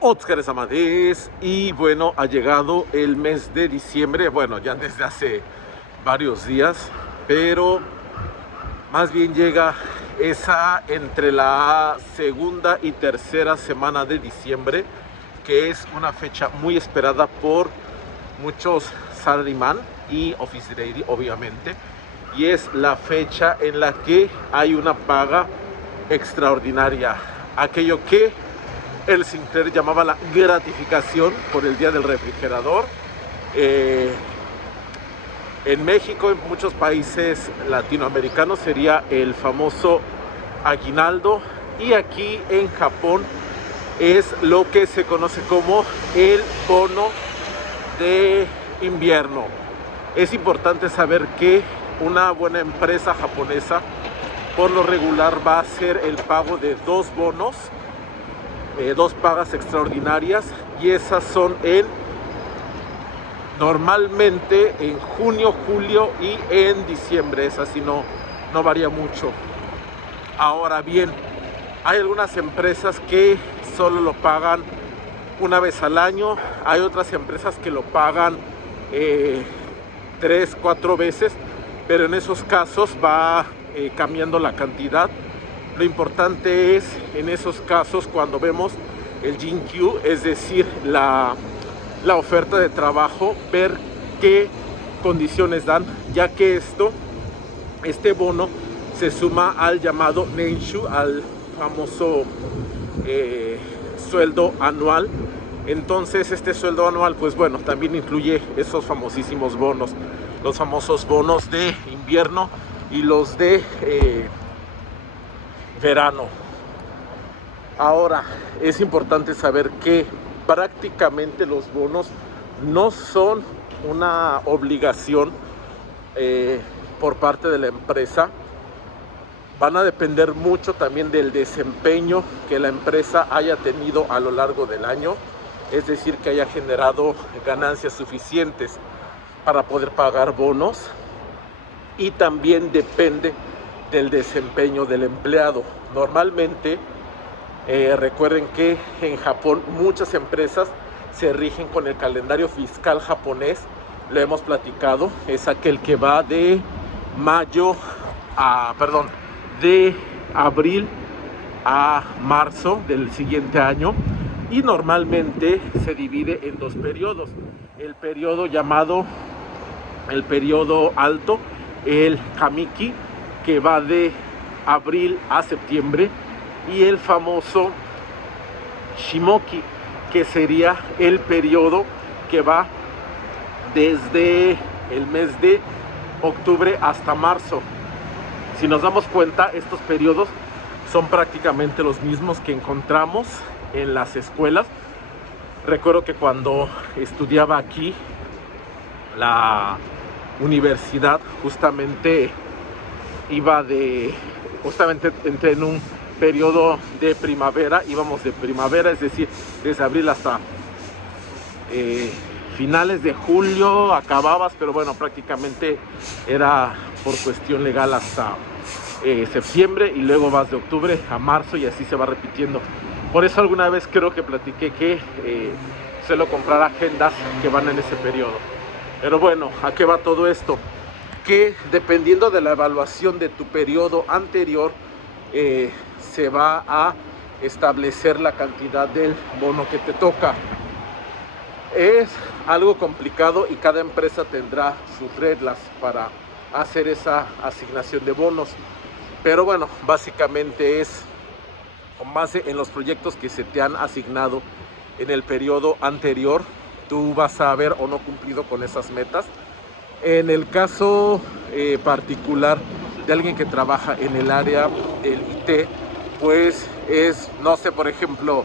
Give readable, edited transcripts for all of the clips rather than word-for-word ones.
Óscar Amadés. Y bueno, ha llegado el mes de diciembre, bueno, ya desde hace varios días, pero más bien llega esa entre la segunda y tercera semana de diciembre, que es una fecha muy esperada por muchos salaryman y office lady, obviamente, y es la fecha en la que hay una paga extraordinaria, aquello que el Sinclair llamaba la gratificación por el día del refrigerador. En México, en muchos países latinoamericanos, sería el famoso aguinaldo, y aquí en Japón es lo que se conoce como el bono de invierno. Es importante saber que una buena empresa japonesa por lo regular va a hacer el pago de dos bonos, dos pagas extraordinarias, y esas son normalmente en junio, julio y en diciembre. Es así, no varía mucho. Ahora bien, hay algunas empresas que solo lo pagan una vez al año, hay otras empresas que lo pagan 3, 4 veces, pero en esos casos va cambiando la cantidad. Lo importante es, en esos casos, cuando vemos el Jinkyu, es decir, la oferta de trabajo, ver qué condiciones dan, ya que este bono se suma al llamado Nenshu, al famoso sueldo anual. Entonces este sueldo anual, pues bueno, también incluye esos famosísimos bonos, los famosos bonos de invierno y los de verano. Ahora, es importante saber que prácticamente los bonos no son una obligación por parte de la empresa. Van a depender mucho también del desempeño que la empresa haya tenido a lo largo del año, es decir, que haya generado ganancias suficientes para poder pagar bonos, y también depende del desempeño del empleado. Normalmente, recuerden que en Japón muchas empresas se rigen con el calendario fiscal japonés. Lo hemos platicado, es aquel que va de de abril a marzo del siguiente año, y normalmente se divide en dos periodos: el periodo llamado el periodo alto, el Kamiki, que va de abril a septiembre, y el famoso Shimoki, que sería el periodo que va desde el mes de octubre hasta marzo. Si nos damos cuenta, estos periodos son prácticamente los mismos que encontramos en las escuelas. Recuerdo que cuando estudiaba aquí la universidad, justamente entré en un periodo de primavera. Íbamos de primavera, es decir, desde abril hasta finales de julio acababas, pero bueno, prácticamente era por cuestión legal hasta septiembre, y luego vas de octubre a marzo, y así se va repitiendo. Por eso alguna vez creo que platiqué que suelo comprar agendas que van en ese periodo. Pero bueno, ¿a qué va todo esto? Que dependiendo de la evaluación de tu periodo anterior, se va a establecer la cantidad del bono que te toca. Es algo complicado y cada empresa tendrá sus reglas para hacer esa asignación de bonos. Pero bueno, básicamente es con base en los proyectos que se te han asignado en el periodo anterior. Tú vas a haber o no cumplido con esas metas. En el caso particular de alguien que trabaja en el área del IT, pues es, no sé, por ejemplo,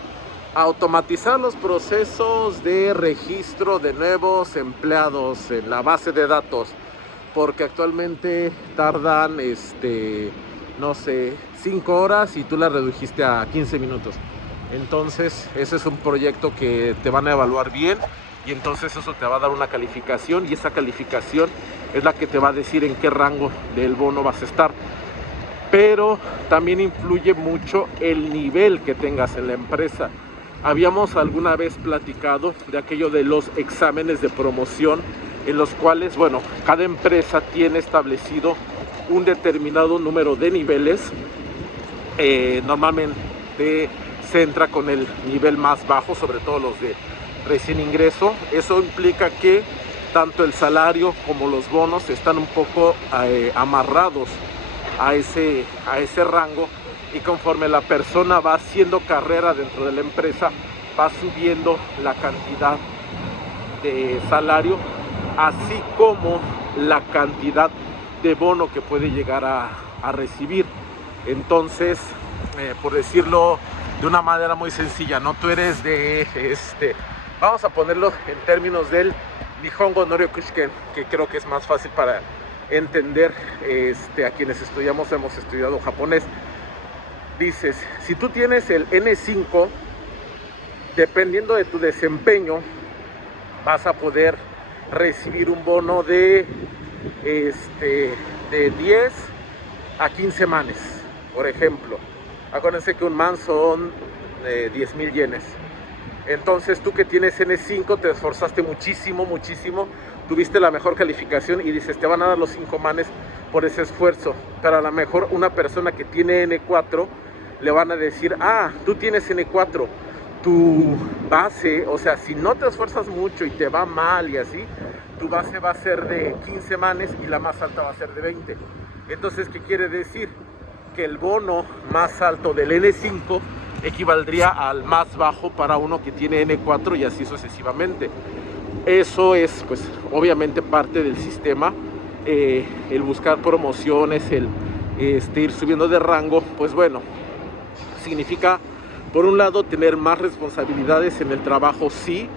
automatizar los procesos de registro de nuevos empleados en la base de datos, porque actualmente tardan, no sé, 5 horas y tú la redujiste a 15 minutos. Entonces ese es un proyecto que te van a evaluar bien, y entonces eso te va a dar una calificación, y esa calificación es la que te va a decir en qué rango del bono vas a estar. Pero también influye mucho el nivel que tengas en la empresa. Habíamos alguna vez platicado de aquello de los exámenes de promoción, en los cuales, bueno, cada empresa tiene establecido un determinado número de niveles. Normalmente se entra con el nivel más bajo, sobre todo los de recién ingreso. Eso implica que tanto el salario como los bonos están un poco amarrados a ese rango, y conforme la persona va haciendo carrera dentro de la empresa, va subiendo la cantidad de salario, así como la cantidad de bono que puede llegar a recibir. Entonces, por decirlo de una manera muy sencilla, no, tú eres de vamos a ponerlo en términos del Nihongo Noryokushiken, que creo que es más fácil para entender a quienes hemos estudiado japonés. Dices, si tú tienes el N5, dependiendo de tu desempeño, vas a poder recibir un bono de 10 a 15 manes, por ejemplo. Acuérdense que un man son 10,000 yenes. Entonces tú que tienes N5 te esforzaste muchísimo, tuviste la mejor calificación y dices, te van a dar los 5 manes por ese esfuerzo. Pero a lo mejor una persona que tiene N4 le van a decir, tú tienes N4, tu base, o sea, si no te esfuerzas mucho y te va mal y así, tu base va a ser de 15 manes y la más alta va a ser de 20. Entonces, ¿qué quiere decir? Que el bono más alto del N5 equivaldría al más bajo para uno que tiene N4 y así sucesivamente. Eso es, pues, obviamente parte del sistema. El buscar promociones, el ir subiendo de rango, pues bueno, significa, por un lado, tener más responsabilidades en el trabajo, sí,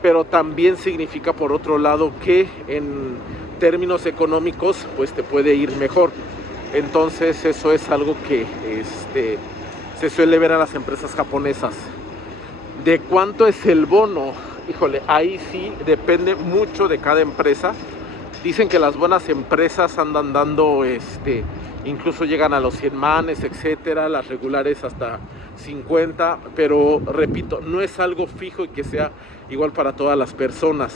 pero también significa, por otro lado, que en términos económicos, pues te puede ir mejor. Entonces, eso es algo que se suele ver a las empresas japonesas. ¿De cuánto es el bono? Híjole, ahí sí depende mucho de cada empresa. Dicen que las buenas empresas andan dando, incluso llegan a los 100 manes, etcétera, las regulares hasta 50, pero repito, no es algo fijo y que sea igual para todas las personas.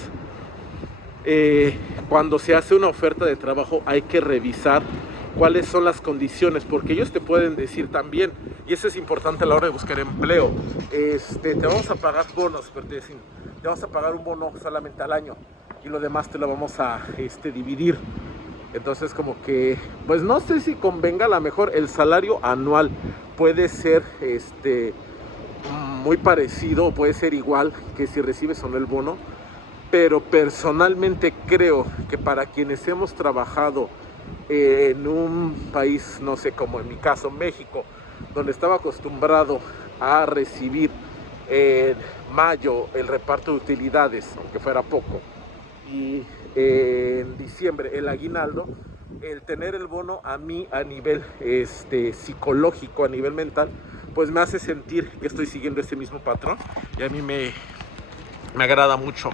Cuando se hace una oferta de trabajo hay que revisar cuáles son las condiciones, porque ellos te pueden decir también, y eso es importante a la hora de buscar empleo, te vamos a pagar bonos, pero te dicen, te vamos a pagar un bono solamente al año y lo demás te lo vamos a dividir. Entonces, como que, pues no sé si convenga. A lo mejor el salario anual puede ser muy parecido, puede ser igual que si recibes o no el bono, pero personalmente creo que para quienes hemos trabajado en un país, no sé, como en mi caso México, donde estaba acostumbrado a recibir en mayo el reparto de utilidades, aunque fuera poco, y en diciembre el aguinaldo, el tener el bono a mí a nivel psicológico, a nivel mental, pues me hace sentir que estoy siguiendo ese mismo patrón y a mí me agrada mucho.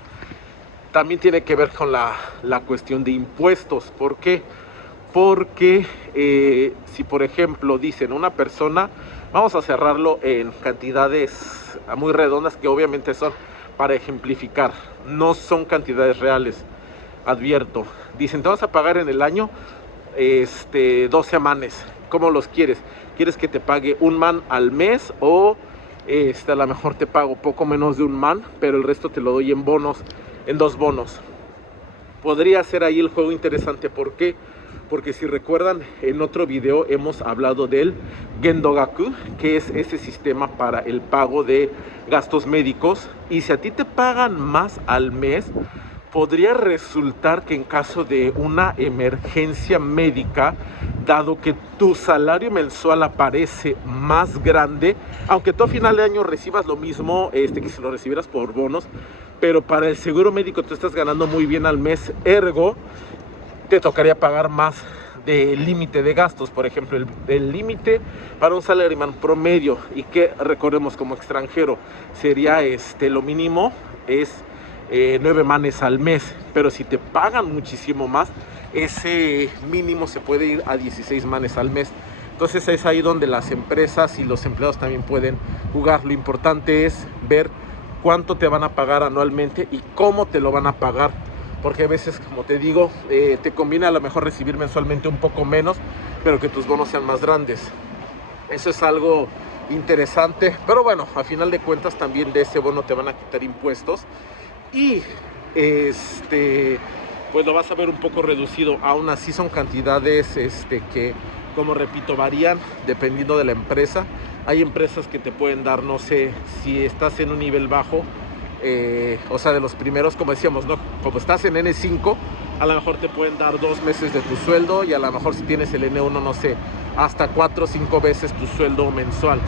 También tiene que ver con la cuestión de impuestos. ¿Por qué? Porque si por ejemplo dicen una persona, vamos a cerrarlo en cantidades muy redondas que obviamente son para ejemplificar, no son cantidades reales, advierto. Dicen, te vas a pagar en el año 12 manes. ¿Cómo los quieres? ¿Quieres que te pague un man al mes o a lo mejor te pago poco menos de un man, pero el resto te lo doy en bonos, en 2 bonos? Podría ser ahí el juego interesante. ¿Por qué? Porque si recuerdan, en otro video hemos hablado del Gendogaku, que es ese sistema para el pago de gastos médicos. Y si a ti te pagan más al mes, podría resultar que en caso de una emergencia médica, dado que tu salario mensual aparece más grande, aunque tú a final de año recibas lo mismo que si lo recibieras por bonos, pero para el seguro médico tú estás ganando muy bien al mes, ergo te tocaría pagar más del límite de gastos. Por ejemplo, el límite para un salaryman promedio, y que recordemos como extranjero sería lo mínimo es 9 manes al mes, pero si te pagan muchísimo más, ese mínimo se puede ir a 16 manes al mes. Entonces es ahí donde las empresas y los empleados también pueden jugar. Lo importante es ver cuánto te van a pagar anualmente y cómo te lo van a pagar, porque a veces, como te digo, te conviene a lo mejor recibir mensualmente un poco menos, pero que tus bonos sean más grandes. Eso es algo interesante, pero bueno, a final de cuentas también de ese bono te van a quitar impuestos y pues lo vas a ver un poco reducido. Aún así son cantidades que, como repito, varían dependiendo de la empresa. Hay empresas que te pueden dar, no sé, si estás en un nivel bajo, o sea, de los primeros, como decíamos, ¿no? Como estás en N5, a lo mejor te pueden dar 2 meses de tu sueldo, y a lo mejor si tienes el N1, no sé, hasta 4 o 5 veces tu sueldo mensual.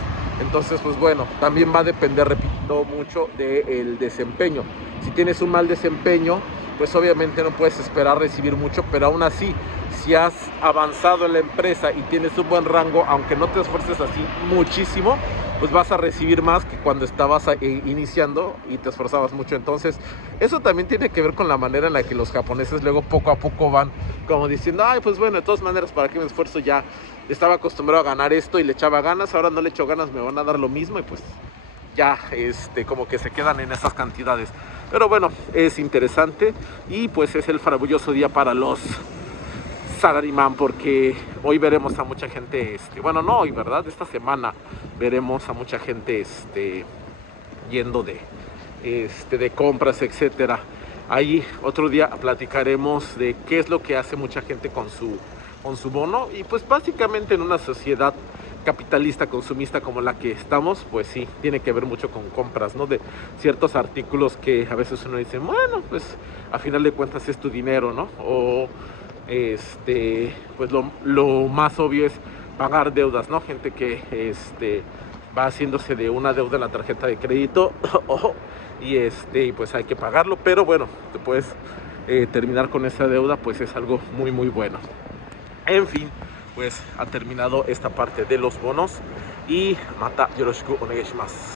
Entonces, pues bueno, también va a depender, repito, mucho del desempeño. Si tienes un mal desempeño, pues obviamente no puedes esperar recibir mucho, pero aún así, si has avanzado en la empresa y tienes un buen rango, aunque no te esfuerces así muchísimo, pues vas a recibir más que cuando estabas iniciando y te esforzabas mucho. Entonces, eso también tiene que ver con la manera en la que los japoneses luego poco a poco van como diciendo, ay, pues bueno, de todas maneras, ¿para qué me esfuerzo? Ya estaba acostumbrado a ganar esto y le echaba ganas, ahora no le echo ganas, me van a dar lo mismo, y pues ya como que se quedan en esas cantidades. Pero bueno, es interesante, y pues es el fabuloso día para los salaryman, porque hoy veremos a mucha gente, bueno, no hoy, ¿verdad? Esta semana veremos a mucha gente yendo de compras, etcétera. Ahí otro día platicaremos de qué es lo que hace mucha gente con su bono, y pues básicamente en una sociedad capitalista, consumista como la que estamos, pues sí, tiene que ver mucho con compras, ¿no? De ciertos artículos que a veces uno dice, bueno, pues a final de cuentas es tu dinero, ¿no? O pues lo más obvio es pagar deudas, ¿no? Gente que va haciéndose de una deuda en la tarjeta de crédito y pues hay que pagarlo, pero bueno, te puedes terminar con esa deuda, pues es algo muy muy bueno. En fin, pues ha terminado esta parte de los bonos, y mata yoroshiku onegai shimasu.